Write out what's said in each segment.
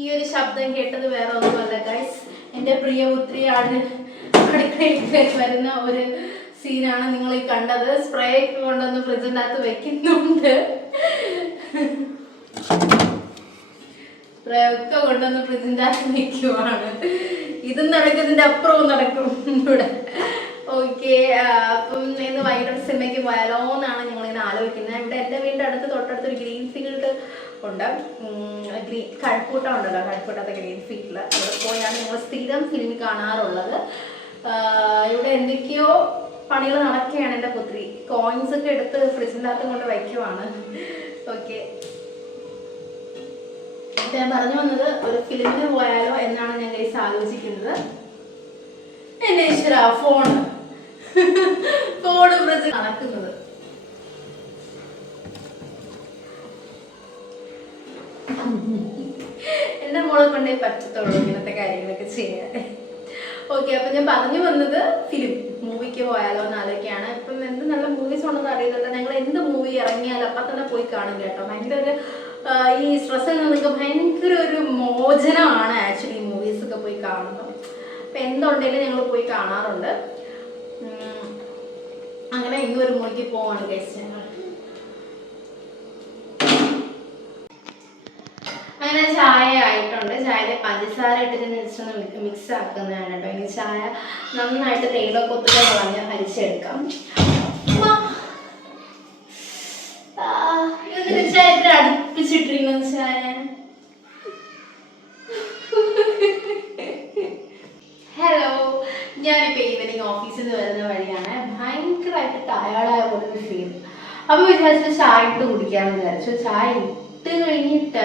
ഈ ഒരു ശബ്ദം കേട്ടത് വേറെ ഒന്നുമല്ല ഗൈസ് എന്റെ പ്രിയപുത്രിയാണ് അടുക്കളയിൽ കയറി വരുന്ന ഒരു സീനാണ് നിങ്ങൾ ഈ കണ്ടത്. സ്പ്രേ ഒക്കെ കൊണ്ടുവന്ന് ഫ്രിഡ്ജിന്റെ വെക്കുന്നുണ്ട്. സ്പ്രേ ഒക്കെ കൊണ്ടുവന്ന് ഫ്രിഡ്ജിന്റെ അകത്ത് വെക്കുവാണ്. ഇതും നടക്കും അപ്പുറവും നടക്കും ഇവിടെ. ഓക്കെ അപ്പം ഇന്ന് വൈകിട്ട് സിനിമയ്ക്ക് പോയാലോ എന്നാണ് ഞങ്ങളിങ്ങനെ ആലോചിക്കുന്നത്. ഇവിടെ എന്റെ വീടിന്റെ അടുത്ത് തൊട്ടടുത്തൊരു ഗ്രീൻ ഫീൽഡ് ഉണ്ട് ഗ്രീൻ കഴക്കൂട്ടം ഉണ്ടല്ലോ കഴക്കൂട്ടത്തെ ഗ്രീൻ ഫീൽഡിൽ അവിടെ പോയാണ് ഞങ്ങൾ സ്ഥിരം ഫിലിം കാണാറുള്ളത്. ഇവിടെ എന്തൊക്കെയോ പണികൾ നടക്കുകയാണ് എന്റെ പുത്രി. കോയിൻസ് ഒക്കെ എടുത്ത് ഫ്രിഡ്ജിന്റെ അകത്ത് കൊണ്ട് വയ്ക്കുവാണ്. ഓക്കെ ഞാൻ പറഞ്ഞു വന്നത് ഒരു ഫിലിമിന് പോയാലോ എന്നാണ് ഞാൻ ഗൈസ് ആലോചിക്കുന്നത്. എന്നെ ഈശ്വര ഫോൺ ഫോൺ ഫ്രിഡ്ജ് നടക്കുന്നത്. മോളെ കൊണ്ടേ പറ്റത്തുള്ളൂ ഇങ്ങനത്തെ കാര്യങ്ങളൊക്കെ ചെയ്യാൻ. ഓക്കെ അപ്പൊ ഞാൻ പറഞ്ഞു വന്നത് ഫിലിം മൂവിക്ക് പോയാലോ എന്ന് ആലോചിക്കുകയാണ് ഇപ്പം എന്ത് നല്ല മൂവീസ് ഉണ്ടെന്ന് അറിയുന്നില്ല ഞങ്ങൾ എന്ത് മൂവി ഇറങ്ങിയാലും അപ്പം തന്നെ പോയി കാണും കേട്ടോ. ഭയങ്കര ഒരു ഈ സ്ട്രെസ്സിൽ നിന്നൊക്കെ ഭയങ്കര ഒരു മോചനമാണ് ആക്ച്വലി മൂവീസ് ഒക്കെ പോയി കാണുമ്പോൾ അപ്പം എന്തുണ്ടെങ്കിലും ഞങ്ങൾ പോയി കാണാറുണ്ട്. അങ്ങനെ അങ്ങനെ ഇന്നൊരു മൂവിക്ക് പോവാണ് ഗൈസ് ഞങ്ങൾ. അങ്ങനെ ചായ ആയിട്ടുണ്ട്. ചായയിൽ പഞ്ചസാര ഇട്ടിട്ട് ജസ്റ്റ് മിക്സ് ആക്കുന്നതാണ് കേട്ടോ ഇനി ചായ നന്നായിട്ട് തേയിലക്കൊത്തുകൾ കളഞ്ഞ് അരിച്ചെടുക്കാം. ഇതെന്തിനാ ചായ അടുപ്പിച്ചിട്ടിരിക്കുന്നു ചായ. ഹലോ ഞാനിപ്പോൾ ഈവനിങ് ഓഫീസിൽ നിന്ന് വരുന്ന വഴിയാണ്. ഭയങ്കരമായിട്ട് ടയേർഡായ പോലെ ഒരു ഫീൽ അപ്പോൾ വിചാരിച്ചു ചായ ഇട്ട് കുടിക്കാമെന്ന് വിചാരിച്ചു. ചായ ഇട്ട് കഴിഞ്ഞിട്ട്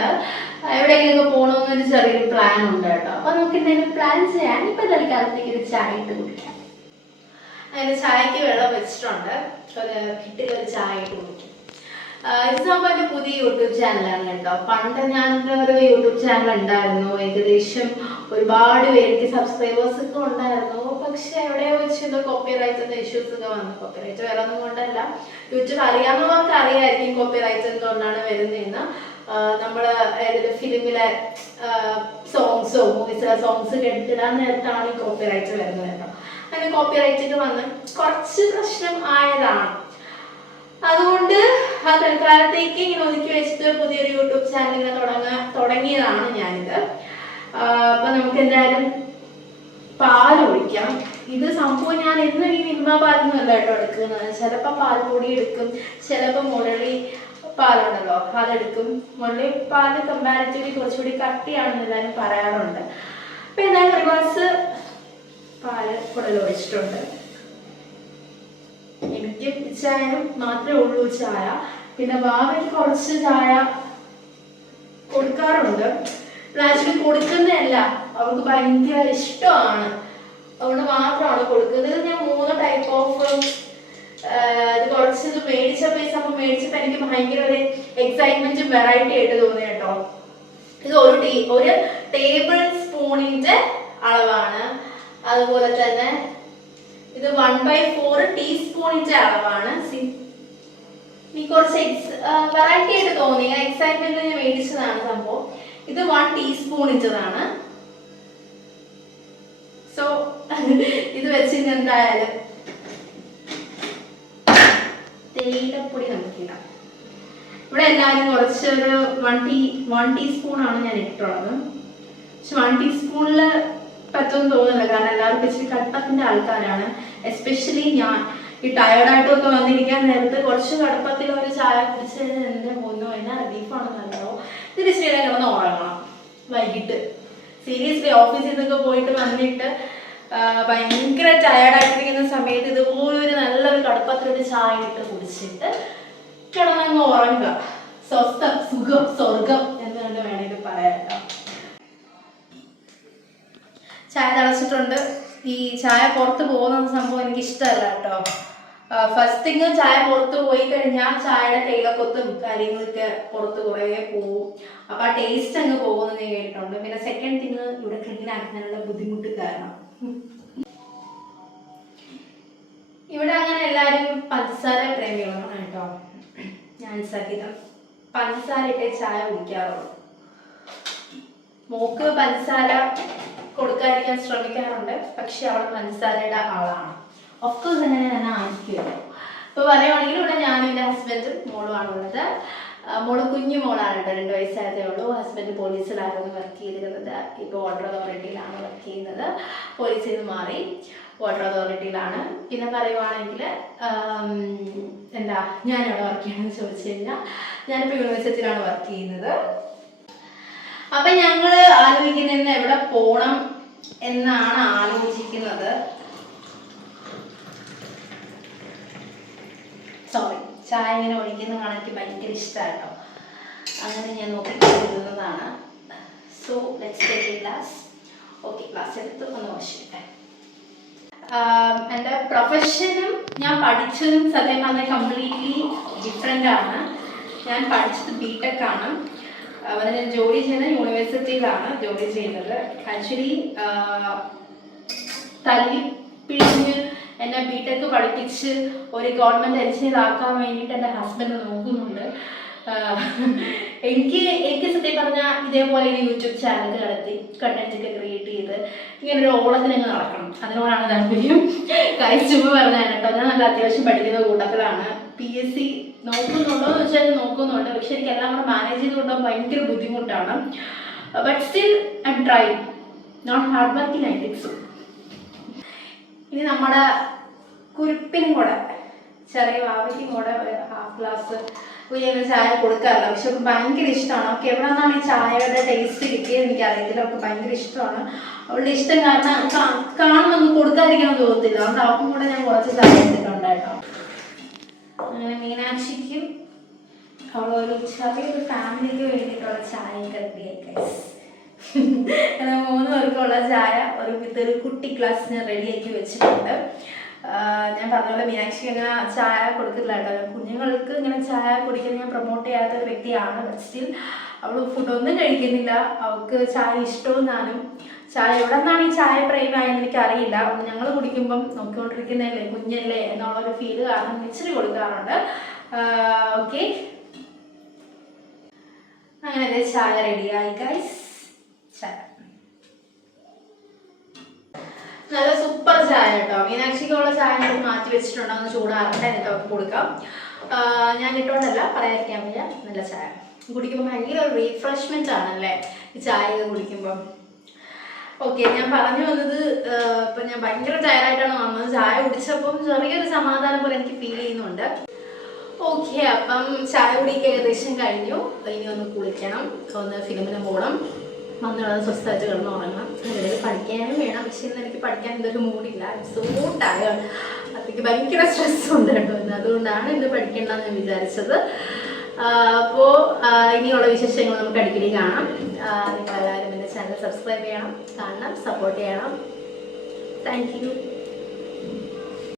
എവിടെയെങ്കിലും പോകണമെന്നൊരു ചെറിയൊരു പ്ലാൻ ഉണ്ട് കേട്ടോ. അപ്പോൾ നമുക്ക് എന്തെങ്കിലും പ്ലാൻ ചെയ്യാൻ ഇപ്പൊ തൽക്കാലത്തേക്ക് ഒരു ചായ ഇട്ട് കുടിക്കാം. അങ്ങനെ ചായക്ക് വെള്ളം വെച്ചിട്ടുണ്ട്. ഒരു കിട്ടിൽ ഒരു ചായ ഇട്ട് കുടിക്കും. സംഭവം എന്റെ പുതിയ യൂട്യൂബ് ചാനലാണ് കേട്ടോ. പണ്ട് ഞാൻ ഒരു യൂട്യൂബ് ചാനൽ ഉണ്ടായിരുന്നു. ഏകദേശം ഒരുപാട് പേർക്ക് സബ്സ്ക്രൈബേഴ്സ് ഒക്കെ ഉണ്ടായിരുന്നു. പക്ഷെ എവിടെ വെച്ച് എന്തോ കോപ്പി റൈറ്റിന്റെ ഇഷ്യൂസ് ഒക്കെ വന്നു. കോപ്പി റൈറ്റ് വേറെ ഒന്നും കൊണ്ടല്ല. യൂട്യൂബ് അറിയാവുന്നവർക്ക് അറിയായിരിക്കും കോപ്പി റൈറ്റ് എന്തുകൊണ്ടാണ് വരുന്നതെന്ന്. ഏതെങ്കിലും ഫിലിമിലെ സോങ്സോ മൂവീസിലെ സോങ്സ് കേട്ടിടാൻ നേരത്താണ് ഈ കോപ്പി റൈറ്റ് വരുന്നത് കേട്ടോ. അങ്ങനെ കോപ്പി റൈറ്റിന് വന്ന് കുറച്ച് പ്രശ്നം ആയതാണ്. അതുകൊണ്ട് ആ തൽക്കാലത്തേക്ക് ഇങ്ങനെ ഒതുക്കി വെച്ചിട്ട് പുതിയൊരു യൂട്യൂബ് ചാനൽ ഇങ്ങനെ തുടങ്ങ തുടങ്ങിയതാണ് ഞാനിത്. അപ്പൊ നമുക്ക് എന്തായാലും പാൽ ഒഴിക്കാം ഇത് സംഭവം ഞാൻ എന്നും ഈ നിമ്മ പാലൊന്നും അല്ല കേട്ടോ എടുക്കുന്നത്. ചിലപ്പോൾ പാൽപ്പൊടി എടുക്കും ചിലപ്പോൾ മുരളി പാലുണ്ടല്ലോ. അതെടുക്കും മുള്ളി പാൽ കമ്പാരിറ്റീവ്ലി കുറച്ചുകൂടി കട്ടിയാണെന്ന് എല്ലാവരും പറയാറുണ്ട്. അപ്പൊ എന്തായാലും ഒരു ഗ്ലാസ് പാൽ കൂടുതൽ ഒഴിച്ചിട്ടുണ്ട്. എനിക്ക് ചായ മാത്രമേ ഉള്ളൂ ചായ. പിന്നെ വാവയ്ക്ക് കുറച്ച് ചായ കൊടുക്കാറുണ്ട്. ആക്ച്വലി കൊടുക്കുന്നതല്ല. അവർക്ക് ഭയങ്കര ഇഷ്ടമാണ്. അതുകൊണ്ട് മാത്രമാണ് കൊടുക്കുന്നത്. ഞാൻ മൂന്ന് ടൈപ്പ് ഓഫ് ഭയങ്കര ഒരു എക്സൈറ്റ്മെന്റും വെറൈറ്റി ആയിട്ട് തോന്നി കേട്ടോ. ഇത് ഒരു ടീ ഒരു ടേബിൾ സ്പൂണിന്റെ അളവാണ്. അതുപോലെ തന്നെ ഇത് വൺ ബൈ ഫോർ ടീസ്പൂണിന്റെ അളവാണ്. എനിക്ക് കുറച്ച് എക്സ് വെറൈറ്റി ആയിട്ട് തോന്നി. ഞാൻ മേടിച്ചതാണ് സംഭവം. ഇത് വൺ ടീസ്പൂണിന്റെതാണ് സോ ഇത് വെച്ച് എന്തായാലും തേയിലപ്പൊടി നമുക്കിടാം ഇവിടെ എല്ലാവരും കുറച്ചൊരു വൺ ടീ വൺ ടീസ്പൂൺ ആണ് ഞാൻ ഇട്ടുള്ളത് പക്ഷെ വൺ ടീസ്പൂണിൽ പറ്റുമെന്ന് തോന്നുന്നില്ല. കാരണം എല്ലാവർക്കും ഇച്ചിരി കട്ടപ്പിന്റെ ആൾക്കാരാണ്. എസ്പെഷ്യലി ഞാൻ. ഈ ടയർഡായിട്ടൊക്കെ വന്നിരിക്കാൻ നേരത്ത് കുറച്ച് കടുപ്പത്തിൽ ഒരു ചായ കുടിച്ച് എന്റെ മൂന്നോ എന്നെ റിലീഫാണെന്നല്ലോ ഇത് ഇച്ചിരി നേരം കിടന്ന് ഉറങ്ങണം. വൈകിട്ട്. സീരിയസ്ലി ഓഫീസിൽ നിന്നൊക്കെ പോയിട്ട് വന്നിട്ട് ഭയങ്കര ടയർഡായിട്ടിരിക്കുന്ന സമയത്ത് ഇതുപോലൊരു നല്ലൊരു കടുപ്പത്തിൽ ഒരു ചായ ഇട്ട് കുടിച്ചിട്ട് കിടന്നങ്ങ് സ്വസ്ഥ സുഖം സ്വർഗം എന്ന് തന്നെ വേണമെങ്കിൽ പറയാം ചായ തടച്ചിട്ടുണ്ട് ഈ ചായ പുറത്ത് പോകുന്ന സംഭവം എനിക്ക് ഇഷ്ടമല്ല കേട്ടോ ഫസ്റ്റ് തിങ് ചായ പുറത്ത് പോയി കഴിഞ്ഞാൽ ചായയുടെ തേയിലക്കൊത്തും കാര്യങ്ങളൊക്കെ പുറത്ത് കുറേ പോവും. അപ്പൊ ആ ടേസ്റ്റ് അങ്ങ് പോകുമെന്ന് ഞാൻ കേട്ടിട്ടുണ്ട്. പിന്നെ സെക്കൻഡ് തിങ് ഇവിടെ ക്ലീൻ ആക്കുന്നതിനുള്ള ബുദ്ധിമുട്ട് കാരണം. ഇവിടെ അങ്ങനെ എല്ലാവരും പഞ്ചസാര പ്രേമികളാണ് കേട്ടോ. ഞാൻ സഹിതം ചായ കുടിക്കാറുള്ളൂ. മോക്ക് പഞ്ചസാര കൊടുക്കാതിരിക്കാൻ ശ്രമിക്കാറുണ്ട് പക്ഷെ അവൾ പഞ്ചസാരയുടെ ആളാണ്. ഒഫ്കോഴ്സ് അങ്ങനെ തന്നെ ആയിരിക്കുമല്ലോ. ഇപ്പൊ പറയുവാണെങ്കിൽ ഇവിടെ ഞാനും എന്റെ ഹസ്ബൻഡും മോളുമാണ് ഉള്ളത്. ആ, മോൾ കുഞ്ഞു മോളാണ് കേട്ടോ രണ്ട് വയസ്സായതേ ഉള്ളൂ. ഹസ്ബൻഡ് പോലീസിലായിരുന്നു വർക്ക് ചെയ്തിരുന്നത്. ഇപ്പോൾ വാട്ടർ അതോറിറ്റിയിലാണ് വർക്ക് ചെയ്യുന്നത്. പോലീസിൽ നിന്ന് മാറി വാട്ടർ അതോറിറ്റിയിലാണ് പിന്നെ പറയുവാണെങ്കിൽ എന്താ ഞാൻ എവിടെ വർക്ക് ചെയ്യണമെന്ന് ചോദിച്ചു കഴിഞ്ഞാൽ ഞാനിപ്പോൾ യൂണിവേഴ്സിറ്റിയിലാണ് വർക്ക് ചെയ്യുന്നത്. അപ്പം ഞങ്ങൾ ആലോചിക്കുന്നത് എവിടെ പോകണം എന്നാണ് ആലോചിക്കുന്നത്. സോറി ചായ ഇങ്ങനെ ഒഴിക്കുന്ന കാണാൻ എനിക്ക് ഭയങ്കര ഇഷ്ടമായിട്ടോ അങ്ങനെ ഞാൻ നോക്കിക്കൊണ്ടിരുന്നതാണ് so let's glass okay glass എടുത്ത് ഒന്ന് വശിട്ടെ എന്റെ പ്രൊഫഷനും ഞാൻ പഠിച്ചതും സത്യം പറഞ്ഞാൽ കംപ്ലീറ്റ്ലി ഡിഫറെന്റ് ആണ്. ഞാൻ പഠിച്ചത് ബി ടെക് ആണ്. അതുപോലെ ഞാൻ ജോലി ചെയ്യുന്നത് യൂണിവേഴ്സിറ്റിയിലാണ് ജോലി ചെയ്യുന്നത്. ആക്ച്വലി തല്ലി പിഴിഞ്ഞ് എന്നെ ബി ടെക് പഠിപ്പിച്ച് ഒരു ഗവൺമെന്റ് എഞ്ചിനീയർ ആക്കാൻ വേണ്ടിയിട്ട് എന്റെ ഹസ്ബൻഡ് നോക്കുന്നുണ്ട്. എനിക്ക് എനിക്ക് സത്യം പറഞ്ഞാൽ ഇതേപോലെ ഒരു യൂട്യൂബ് ചാനൽ നടത്തി കണ്ടന്റ് ഒക്കെ ക്രിയേറ്റ് ചെയ്ത് ഇങ്ങനെ ഒരു ഓളത്തിനങ്ങ് നടക്കണം. അതിനോടാണ് താല്പര്യം. കഴിച്ചുമ്പ് പറഞ്ഞാൽ കേട്ടോ. ഞാൻ നല്ല അത്യാവശ്യം പഠിക്കുന്ന കൂട്ടത്തിലാണ്. പി എസ് സി നോക്കുന്നുണ്ടോ എന്ന് വെച്ചാൽ നോക്കുന്നുണ്ട്. പക്ഷെ എനിക്ക് എല്ലാം കൂടെ മാനേജ് ചെയ്ത് കൊണ്ടുപോകാൻ ഭയങ്കര ബുദ്ധിമുട്ടാണ്. But still I try not hard working I think so ഇനി നമ്മുടെ കുരുപ്പിനും കൂടെ ചെറിയ വാവയ്ക്കും കൂടെ ഹാഫ് ഗ്ലാസ് കുഞ്ഞിന് ചായ കൊടുക്കാറില്ല പക്ഷെ അവൾക്ക് ഭയങ്കര ഇഷ്ടമാണ്. അവർക്ക് എവിടെ നിന്നാണ് ഈ ചായയുടെ ടേസ്റ്റ് കിട്ടിയത് എനിക്ക് അറിയത്തില്ല അവർക്ക് ഭയങ്കര ഇഷ്ടമാണ്. അവളുടെ ഇഷ്ടം കാരണം കാ- കാണുന്നൊന്നും കൊടുക്കാതിരിക്കാൻ തോന്നത്തില്ല. അതുകൊണ്ട് അവൾക്കും കൂടെ ഞാൻ കുറച്ച് ചായ എടുത്തിട്ടുണ്ട് കേട്ടോ. അങ്ങനെ മീനാക്ഷിക്കും അവളൊരു ചെറിയൊരു ഫാമിലിക്ക് വേണ്ടിയിട്ടുള്ള ചായ റെഡിയായി അങ്ങനെ മൂന്ന് പേർക്കുള്ള ചായ ഒരു ഇതൊരു കുട്ടി ഗ്ലാസ്സിന് റെഡിയാക്കി വെച്ചിട്ടുണ്ട്. ഞാൻ പറഞ്ഞ പോലെ മീനാക്ഷി അങ്ങനെ ചായ കൊടുക്കില്ല കേട്ടോ. കുഞ്ഞുങ്ങൾക്ക് ഇങ്ങനെ ചായ കുടിക്കാൻ ഞാൻ പ്രൊമോട്ട് ചെയ്യാത്ത ഒരു വ്യക്തിയാണ് സ്റ്റിൽ അവൾ ഫുഡൊന്നും കഴിക്കുന്നില്ല. അവൾക്ക് ചായ ഇഷ്ടവും ചായ എവിടെ നിന്നാണ് ഈ ചായ പ്രേമായെന്ന് എനിക്കറിയില്ല. ഞങ്ങൾ കുടിക്കുമ്പം നോക്കിക്കൊണ്ടിരിക്കുന്നതല്ലേ കുഞ്ഞല്ലേ എന്നുള്ള ഒരു ഫീൽ കാരണം ഇച്ചിരി കൊടുക്കാറുണ്ട്. ഓക്കെ അങ്ങനെ ചായ റെഡിയായി ഗൈസ് നല്ല സൂപ്പർ ചായ കേട്ടോ. മീനാക്ഷിക്കുള്ള ചായ നമുക്ക് മാറ്റി വെച്ചിട്ടുണ്ടോ. ഒന്ന് ചൂടാറട്ടെ എന്നിട്ട് അവർക്ക് കൊടുക്കാം. ഞാൻ ഇട്ടോണ്ടല്ല പറയാതിരിക്കാൻ വയ്യ. നല്ല ചായ. കുടിക്കുമ്പോൾ ഭയങ്കര ഒരു റീഫ്രഷ്മെന്റ് ആണല്ലേ ഈ ചായ കുടിക്കുമ്പോൾ ഓക്കെ ഞാൻ പറഞ്ഞു വന്നത് ഇപ്പൊ ഞാൻ ഭയങ്കര ടയറായിട്ടാണ് വന്നത്. ചായ കുടിച്ചപ്പം ചെറിയൊരു സമാധാനം പോലെ എനിക്ക് ഫീൽ ചെയ്യുന്നുണ്ട്. ഓക്കെ അപ്പം ചായ കുടിക്ക് ഏകദേശം കഴിഞ്ഞു. ഇനി ഒന്ന് കുളിക്കണം. ഒന്ന് ഫിലിമിന് പോകണം വന്നുള്ളത് സ്വസ്ഥമായിട്ട് കിടന്ന് ഉറങ്ങാം അതിനിടയിൽ പഠിക്കാനും വേണം. പക്ഷെ ഇന്ന് എനിക്ക് പഠിക്കാൻ എന്തൊരു മൂടില്ല. സോ അപ്പോഴേക്ക് ഭയങ്കര സ്ട്രെസ് ഉണ്ട് കേട്ടോ. അതുകൊണ്ടാണ് ഇന്ന് പഠിക്കേണ്ടെന്ന് വിചാരിച്ചത്. അപ്പോൾ ഇനിയുള്ള വിശേഷങ്ങൾ നമുക്ക് അടിക്കടി കാണാം. നിങ്ങൾ എല്ലാവരും എന്റെ ചാനൽ സബ്സ്ക്രൈബ് ചെയ്യണം. കാണണം സപ്പോർട്ട് ചെയ്യണം. Thank you